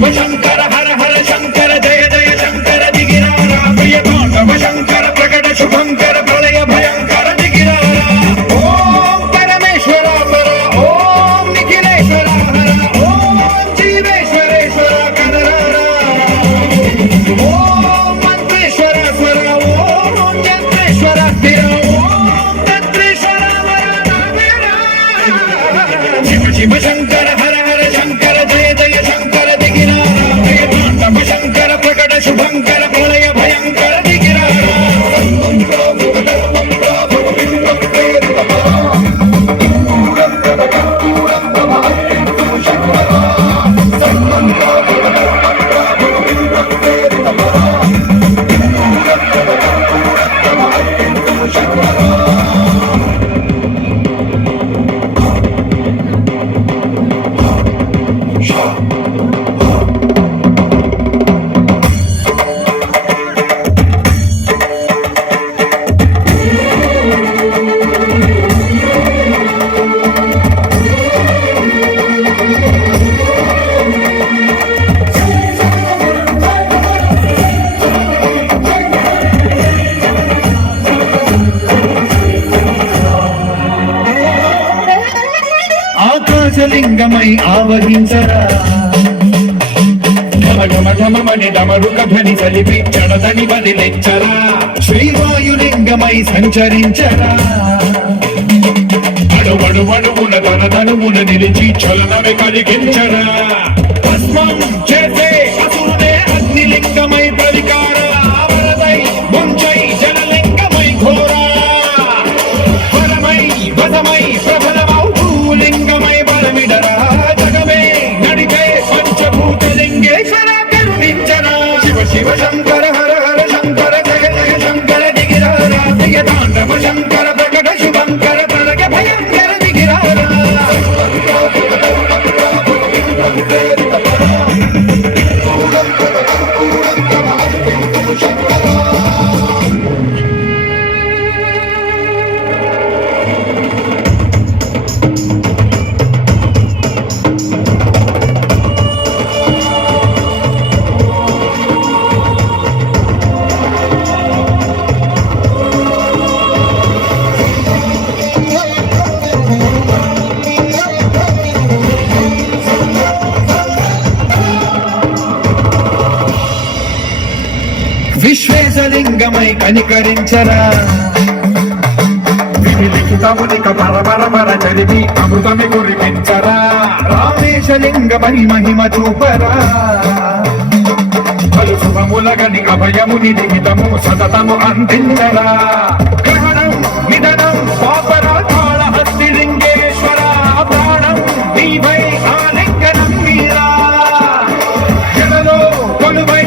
శివ శంకర హర హర శంకర జయ జయ శంకర దిగిరారా ప్రియ తాండవ శంకర ప్రకట శుభంకర ప్రళయ భయంకర దిగిరారా ఓం పరమేశ్వర పర ఓం నిఖిలేశ్వర హర ఓం జీవేశ్వరేశ్వర కదరారా ఓం మంత్రేశ్వర స్వర ఓం యంత్రేశ్వర స్థిర ఓం తంత్రేశ్వర వర నావేరా శివ శివ శంకర హర హర శంకర జయ జయ శంకర దిగిరారా ప్రియ తాండవ శంకర ప్రకట శుభంకర ప్రళయ భయంకర దిగిరారా ఆకాశలింగమై ఆవహించరా ఘమఘమఘమని డమరుక ధ్వని సలిపి చడదని బదిలించరా శ్రీవాయులింగమై సంచరించరా అడువడువడువున తనతనువున నిలిచి చలనమే కలిగించరా భస్మం చేసే అసురునే అగ్నిలింగమై ప్రవికార వరదై ముంచై జనలింగమై ఘోరా వరమై వసమై ప్రబలమౌ భూలింగమై బలమిడరా జగమే నడికై పంచభూతలింగేశ్వర కరుణించరా శివ శివ శంకర హర హర శంకర జయ జయ శంకర దిగిరారా ప్రియ తాండవ శంకర ప్రకట శుభంకర ప్రళయ భయంకర దిగిరారా విశ్వేశలింగమై కనికరించరా విలిఖితమునిక పరపర చరివి అమృతమి కురిపించరా రామేశలింగమై మహిమ చూపరా పలు శుభములగని అభయముని లిఖితము సతతము అందించరా గ్రహణం నిధనం పాపరా కాళహస్తి లింగేశ్వర ప్రాణం నీవై ఆలింగనం మీరా జనలో కొలువై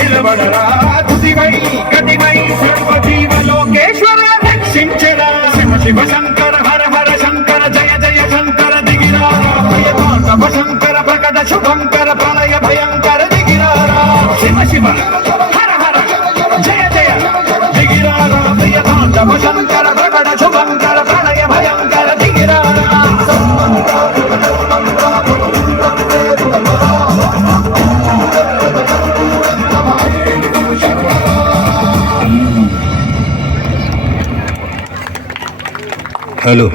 నిలబడరా తుదివై గతివై సర్వజీవలోకేశ్వర రక్షించరా శివ శివ శంకర హర హర శంకర జయ జయ శంకర దిగిరారా ప్రియ తాండవ శంకర ప్రకట శుభంకర ప్రళయ భయంకర దిగిరారా శివ శివ హర హర జయ జయ దిగిరారా ప్రియ తాండవ శంకర ప్రకట శుభంకర ప్రళయ భయంకర దిగిరారా హలో